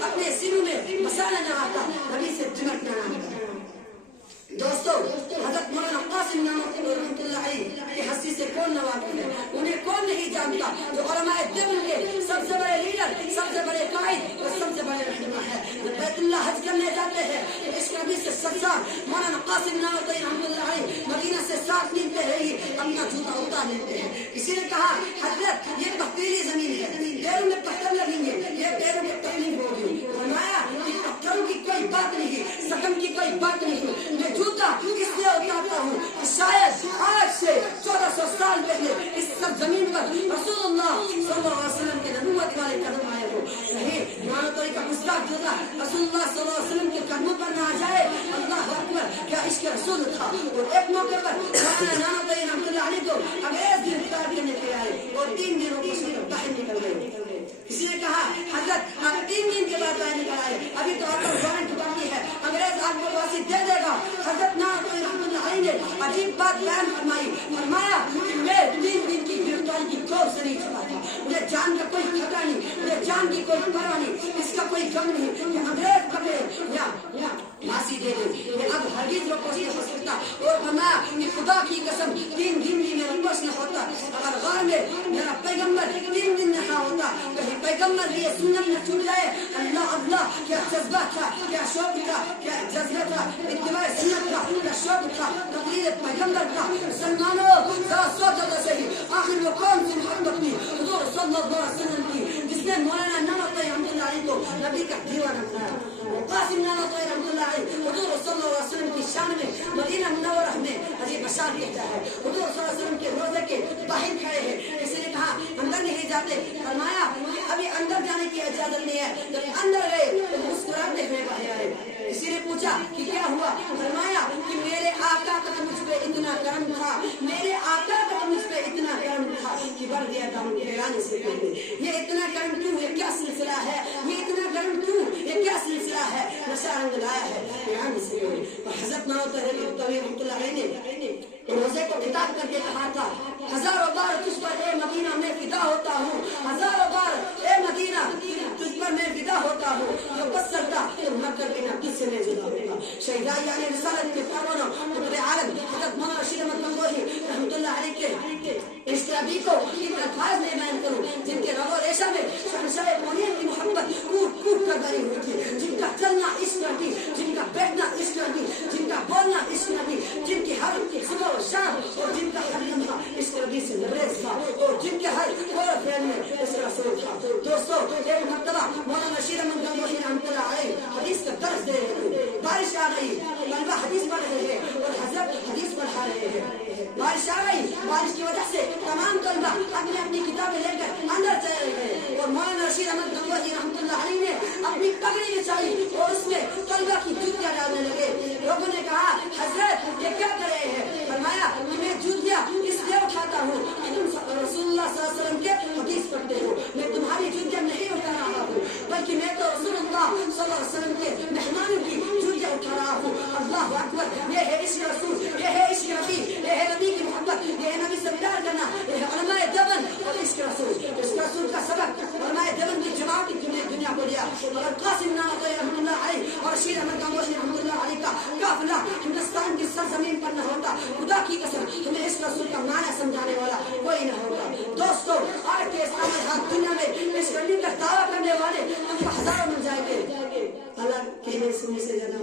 اپنے سینوں میں مسالہ نہ آتا، نبی سے چمٹنا نہ آتا۔ دوستو، حضرت مولانا قاسم نانوتوی رحمۃ اللہ علیہ کی ہستی سے کون نواقف ہے؟ انہیں کون نہیں جانتا؟ جو علماء دیوبند کے سب سے بڑے لیڈر، سب سے بڑے قائد اور سب سے بڑے رہنما ہے۔ جب بیت اللہ حج کرنے جاتے ہیں تو اس نبی سے سرسار مولانا قاسم نانوتوی رحمۃ اللہ علیہ مدینہ سے ساتھ ملتے رہی اپنا جوتا اتار لیتے ہیں۔ کسی نے کہا حضرت یہ پتھریلی زمین ہے، پیروں میں پتھر لگیں گے، یہ پیروں میں تکلیف ہوگی۔ فرمایا کہ پتھروں کی کوئی بات نہیں، سکم کی کوئی بات نہیں، میں جوتا اس لیے اتارتا ہوں کہ شاید آج سے 1400 سال پہلے اس زمین پر رسول اللہ صلی اللہ علیہ وسلم کے نبوت والے قدم آئے ہو۔ نہیں، نانوتوی کا گستاخ جوتا رسول اللہ صلی اللہ علیہ وسلم کے قدموں پر نہ آ جائے۔ اللہ اکبر، کیا عشق رسول تھا۔ اور ایک موقع پر مولانا نانوتوی رحمۃ اللہ علیہ کو انگریز گرفتار کرنے کے آئے اور 3 دنوں کو سے باہر نکل گئے۔ کسی نے کہا حضرت آپ 3 دن کے بعد باہر نکل آئے، ابھی تو آپ کا وارنٹ باقی ہے، انگریز آپ کو واسی دے دے گا۔ حضرت نانوتوی رحمۃ اللہ علیہ نے عجیب بات بیان فرمائی، فرمایا کہ میں 3 دن کی گرفتاری کی خوف سے نہیں چھپا تھا، مجھے جان کا کوئی خطرہ نہیں، مجھے جان کی کوئی پرواہ نہیں، اس کا کوئی غم نہیں کہ انگریز پکڑے یا پھانسی دے دے، میں اب ہرگز روکو نہیں ہو سکتا۔ اور فرمایا کہ خدا کی قسم 3 دن بھی میرا بس نہ ہوتا اگر غار میں میرا پیغمبر 3 دن نہ ہوتا، کہیں پیغمبر کی یہ سنت نہ چھوٹ جائے۔ اللہ اللہ، کیا جذبہ تھا، کیا شوق تھا، کیا جذبہ تھا، اتباع سنت تھا، کیا شوق تھا، تقریر پیغمبر تھا۔ مسلمانوں ذرا سوچو تو صحیح، آخر وہ کون سی محبت تھی حضور صلی اللہ علیہ وسلم کی جس نے مولانا نانوتوی رحمۃ اللہ علیہ کو نبی کا دیوانہ بنایا۔ قاسم نانوتوی رحمۃ اللہ علیہ حضور صلی اللہ علیہ وسلم کی شان میں مدینہ منورہ میں عجیب اشعار کہتا ہے۔ حضور صلی اللہ علیہ وسلم کے روزے کے باہر کھڑے ہیں، کسی نے کہا اندر نہیں جاتے، فرمایا ابھی اندر جانے کی اجازت نہیں ہے۔ جب اندر گئے تو مسکراتے ہوئے باہر آئے۔ کسی نے پوچھا کہ کیا ہوا؟ فرمایا کہ میرے آقا کا مجھ پہ اتنا کرم تھا، میرے آقا کا مجھ پہ اتنا کرم تھا کہ بڑھ گیا دامن پھیلانے سے پہلے۔ یہ اتنا کرم کیوں؟ یہ کیا سلسلہ ہے؟ یہ اتنا کرم کیوں؟ یہ کیا سلسلہ ہے؟ نشہ رنگ لایا ہے پھیلانے سے پہلے۔ اور حضرت نانوتوی رحمۃ اللہ علیہ نے روزے کو خطاب کر کے کہا تھا، ہزاروں بار تجھ پر اے مدینہ میں فدا ہوتا ہوں، ہزاروں بار اے مدینہ تجھ پر میں فدا ہوتا ہوں، جو بس سرتا مر کر کے نہ کس سے میں جدا ہوتا۔ شہداء رسالت کے پروانوں قطب عالم حضرت مولانا رشید احمد گنگوہی رحمۃ اللہ علیہ کے اشترابی کو ان الفاظ میں بیان کروں جن کے رگ و ریشہ میں شہنشاہ کونین کی محبت کوٹ کوٹ کر بھری ہوئی تھی، جن کا چلنا عشق کرتی، جن کا بیٹھنا عشق کرتی، جن کا بولنا عشق کرتی، جن کی ہر صبح و شام اور جن کا ہر لمحہ عشق نبی سے لبریز تھا اور جن کے ہر غور و فعل میں عشق رسول تھا۔ دوستو، ایک مرتبہ مولانا رشید احمد گنگوہی رحمۃ اللہ علیہ حدیث کا درس دے رہے تھے، بارش آ رہی، طلبہ حدیث پڑھ رہے ہیں اور حضرت حدیث پڑھا رہے ہیں۔ بارش آ رہی، بارش کی وجہ سے تمام طلبہ اپنی اپنی کتابیں لے کر اندر چلے گئے اور مولانا رشید احمد گنگوہی رحمۃ اللہ علیہ نے اپنی پگڑی بچھائی اور اس میں طلبہ کی جوتیاں ڈالنے لگے۔ لوگوں نے کہا حضرت یہ کیا کر رہے ہیں؟ فرمایا کہ میں جوتیاں اس لیے اٹھاتا ہوں کہ تم رسول اللہ صلی اللہ علیہ وسلم کے حدیث پڑھتے ہو، میں تمہاری جوتیاں نہیں اٹھا رہا ہوں بلکہ میں تو رسول اللہ صلی اللہ علیہ وسلم کے مہمانوں کی جوتیاں اٹھا رہا ہوں۔ اللہ اکبر، یہ ہے عشق رسول، یہ ہے عشق نبی، یہ ہے نبی کی محبت، یہ ہے نبی سے پیار کرنا، یہ ہے علماء دیوبند اور عشق رسول۔ عشق رسول کا سبق علماء دیوبند کی جماعت کی دنیا کو دیا اور قاسم نانوتوی رحمۃ اللہ علیہ اور رشید احمد گنگوہی رحمۃ اللہ علیہ کا قافلہ ہندوستان کی سرزمین پر نہ ہوتا، خدا کی قسم ہمیں عشق رسول کا معنی سمجھانے والا کوئی نہ ہوگا۔ دوستو، آج کے اسلام دنیا میں عشق نبی کا دعویٰ کرنے والے ہم کو ہزاروں مل جائیں گے۔ اللہ کہنے سننے سے زیادہ